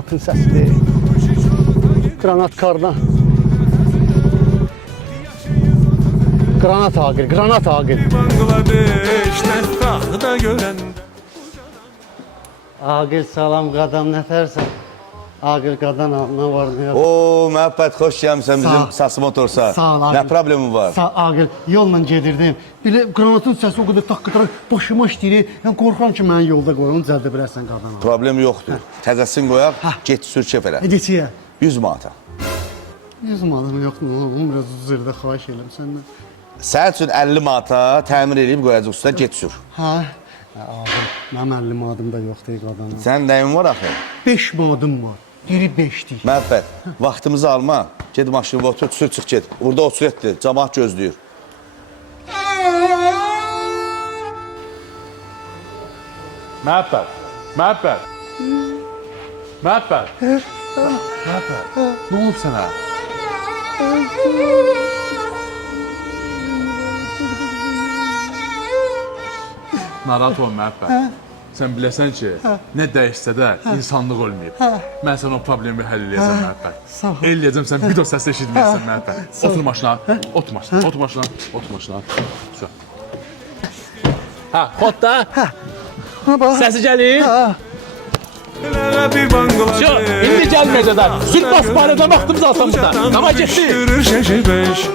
Qranatın səsidir. Qranat kardan. Qranat Aqil, Qranat Aqil. Bangladeş'te tahta gören Aqil salam qadam nətərsən? Aqil qadan nə var nə yox? Oo, məhəbbət, xoş gəlmişsən Sağ bizim ol. Sası Motorsa. Sağ ol, Nə Aqil. problemin var? Sağ Aqil, yolla gedirdim. Belə qranatın səsi o qədər taqqıtıraq başıma işləyir. Yəni qorxuram ki, məni yolda qoyun, cəldə bilərsən qadana. Problem yoxdur. Təzəsini qoyaq, get sür kef elə. Neçəyə? 100 manata. 100 manatım yoxdur, oğlum biraz üzrdə xahiş edirəm səndən. Sənin üçün 50 manata təmir edib qoyacaq üstünə, get sür. Ha? Aqil, mənim 50 manadım da yoxdur qadana. Sənin nəyin var axı? 5 manadım var. Biri 5'lik. Məhəbbət, vaxtımızı alma. Get maşını otur, sür çıx get. Burada otur etdir, camaat gözləyir. Məhəbbət, məhəbbət. Məhəbbət. Məhəbbət. Nə olub sənə? Narahat olma məhəbbət. Sən biləsən ki, nə dəyişsə də insanlıq olmayıb. Mən sənə o problemi həll eləyəcəm məhəbbət. Sağ ol. Eləyəcəm, sən bir də o səsi eşitməyəsən məhəbbət. Otur maşına, otur maşına, otur maşına, otur maşına. Şu. Ha, xod da. Səsi gəlir. Bir Bangladeş. Şu, indi gəlməyəcək də. Sür bas barədə vaxtımız alsam da. Ama getdi. Düşürür şeşi beş.